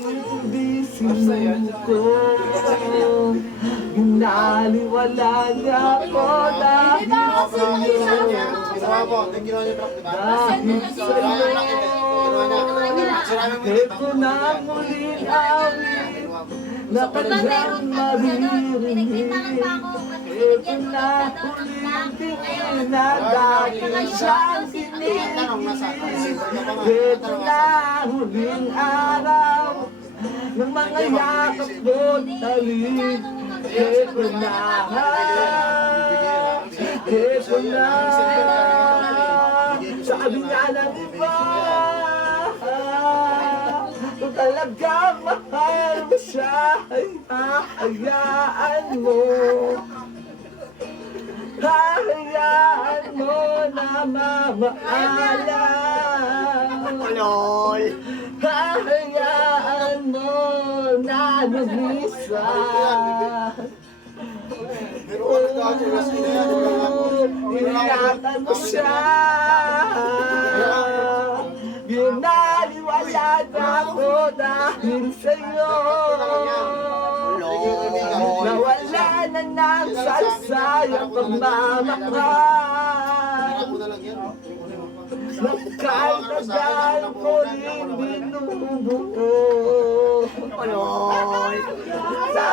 hindi sinuko. Ginaliwala niya ko dahil sa'yo. Ginawa mo, yung ginawa niyo truck, diba? Dahil sa'yo. Ito na muling awit na kanyang maririnig. Ito na huling tingin na dahil siyang tinitig. Ito na huling araw ng mga yakap do't talik. Ito na, ito na. Sabi nga ng iba, kung talagang mahal mo siya, ay hahayaan mo. Hahayaan mo na mamaalam. Lol. Hahayaan mo na lumisan. Pero wala ka, tulas ko na yan. Ingatan mo siya. Ginaliwala ko dahil sa'yo. Nawala na ng saysay ang pagmamahal. Ako na lang yan. Nagkatagal ko rin binubuo. Lol. Sa